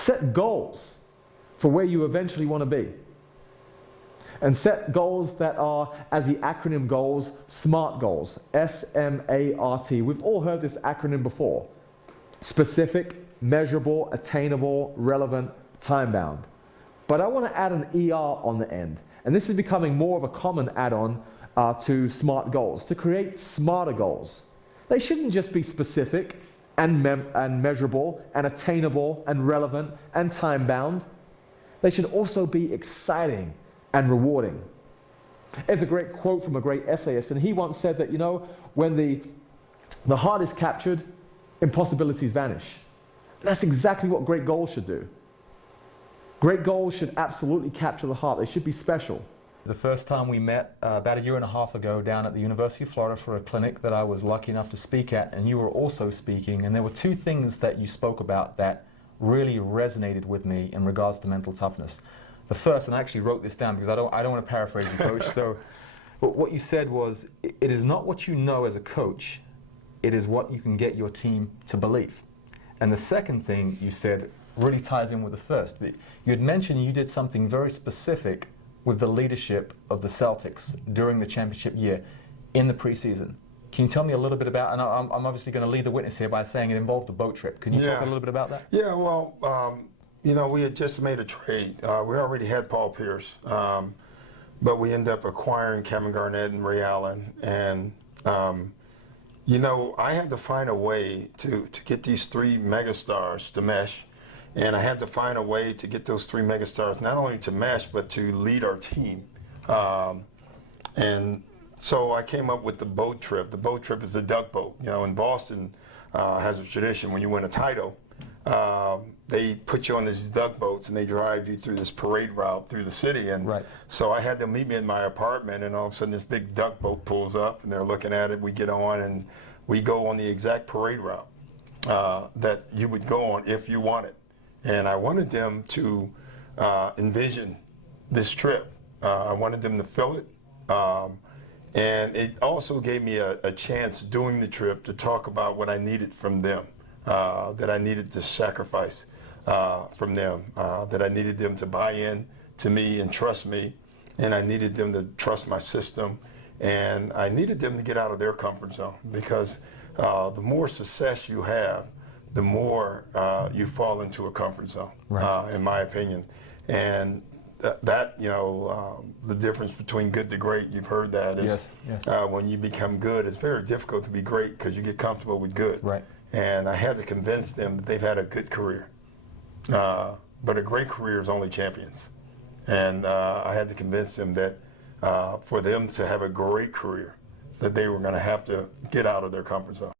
Set goals for where you eventually want to be. And set goals that are, as the acronym goes, SMART goals. S-M-A-R-T. We've all heard this acronym before. Specific, measurable, attainable, relevant, time-bound. But I want to add an ER on the end. And this is becoming more of a common add-on to SMART goals, to create smarter goals. They shouldn't just be specific and measurable and attainable and relevant and time-bound. They should also be exciting and rewarding. There's a great quote from a great essayist, and he once said that, you know, when the heart is captured, impossibilities vanish. And that's exactly what great goals should do. Great goals should absolutely capture the heart. They should be special. The first time we met about a year and a half ago down at the University of Florida for a clinic that I was lucky enough to speak at, and you were also speaking, and there were two things that you spoke about that really resonated with me in regards to mental toughness. The first, and I actually wrote this down because I don't want to paraphrase you, Coach. So, but what you said was, it is not what you know as a coach, it is what you can get your team to believe. And the second thing you said really ties in with the first. You had mentioned you did something very specific with the leadership of the Celtics during the championship year in the preseason. Can you tell me a little bit about, and I'm obviously going to lead the witness here by saying it involved a boat trip. Can you talk a little bit about that? Yeah, well, you know, we had just made a trade. We already had Paul Pierce, but we ended up acquiring Kevin Garnett and Ray Allen. And, you know, I had to find a way to get these three megastars to mesh. And I had to find a way to get those three megastars not only to mesh, but to lead our team. And so I came up with the boat trip. The boat trip is the duck boat. You know, in Boston has a tradition when you win a title, they put you on these duck boats and they drive you through this parade route through the city. And so I had them meet me in my apartment, and all of a sudden this big duck boat pulls up and they're looking at it. We get on and we go on the exact parade route that you would go on if you wanted. And I wanted them to envision this trip. I wanted them to feel it. And it also gave me a chance during the trip to talk about what I needed from them, that I needed to sacrifice from them, that I needed them to buy in to me and trust me, and I needed them to trust my system, and I needed them to get out of their comfort zone, because the more success you have, the more you fall into a comfort zone, in my opinion. And that, you know, the difference between good to great, you've heard that, is when you become good, it's very difficult to be great because you get comfortable with good. And I had to convince them that they've had a good career. But a great career is only champions. And I had to convince them that for them to have a great career, that they were going to have to get out of their comfort zone.